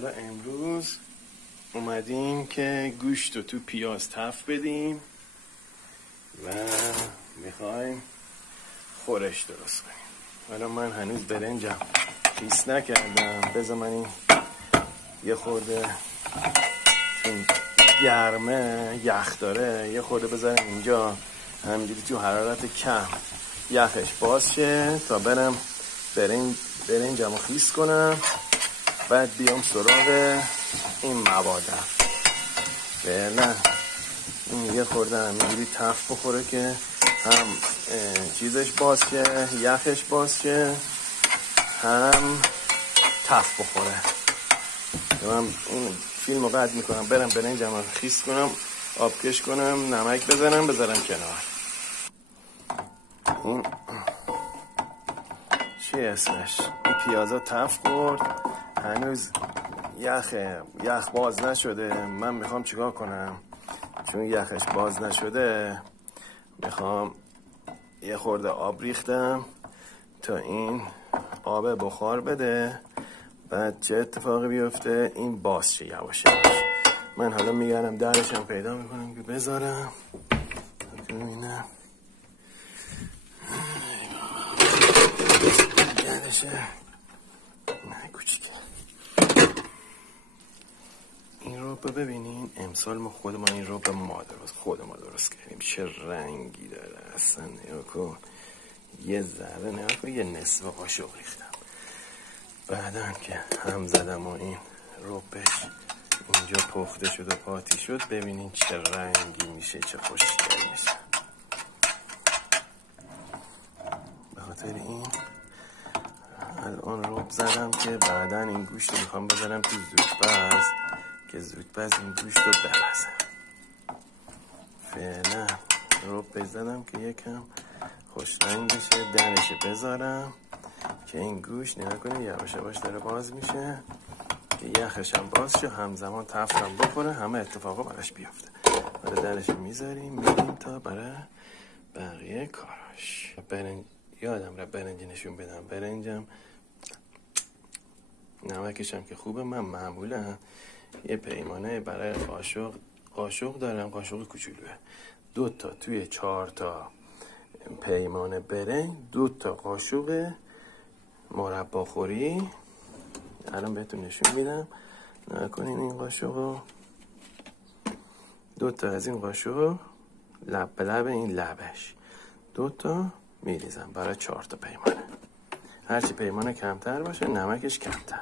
حالا امروز اومدیم که گوشت رو تو پیاز تفت بدیم و میخوایم خورش درست کنیم. حالا من هنوز برنجم خیس نکردم، بذار من این یه خورده چون گرمه یخ داره یه خورده بذارم اینجا همینجوری تو حرارت کم یخش باز شه تا برم برنجم رو خیس کنم، بعد بیام سراغ این موادم. فعلا این یه خورده همینجوری تفت بخوره که هم چیزش باز شه، یخش باز شه، هم تفت بخوره. من این فیلم رو قطع میکنم، برم برنجم رو خیس کنم، آبکش کنم، نمک بزنم، بذارم کنار. این چی اسمش؟ این پیازا تفت خورد، هنوز یخ باز نشده. من میخوام چیکار کنم؟ چون یخش باز نشده میخوام یه خورده آب ریختم تا این آب بخار بده، بعد چه اتفاقی بیفته این باز شه یواش یواش. من حالا میگردم درشم پیدا میکنم که بذارم. ببینم درشه نه کوچیکه. این رو ببینین، امسال ما خود ما این رو به خود ما درست کردیم. چه رنگی داره اصلا، نگاه کن. یه ذره نگاه کن، یه نصف قاشق ریختم. بعدن که هم زدم و این ربش اینجا پخته شد و قاطی شد، ببینین چه رنگی میشه، چه خوشگل میشه. به خاطر این الان رب زدم که بعدن این گوشت رو میخوام بذارم تو زودپز که زودپز این گوشت رو بپزم. فعلا رب زدم که یکم خوش رنگ بشه، درش بذارم که این گوشت نگاه کنید یواش یواش داره باز میشه که یخش هم باز شه، همزمان تفتم بخوره، همه اتفاقا براش بیفته. حالا درش میذاریم، میریم تا برای بقیه کاراش. یادم رفت برنج نشون بدم. برنجم نمکشم که خوبه. من معمولا یه پیمانه برای قاشق دارم، قاشق کوچولوه. 2 تا توی 4 تا پیمانه برنج، 2 تا قاشق مرباخوری. الان بهتون نشون میدم، نکنین این قاشقو. 2 تا از این قاشق لب به لب این لبش 2 تا میریزم برای 4 تا پیمانه. هرچی پیمانه کمتر باشه نمکش کمتر.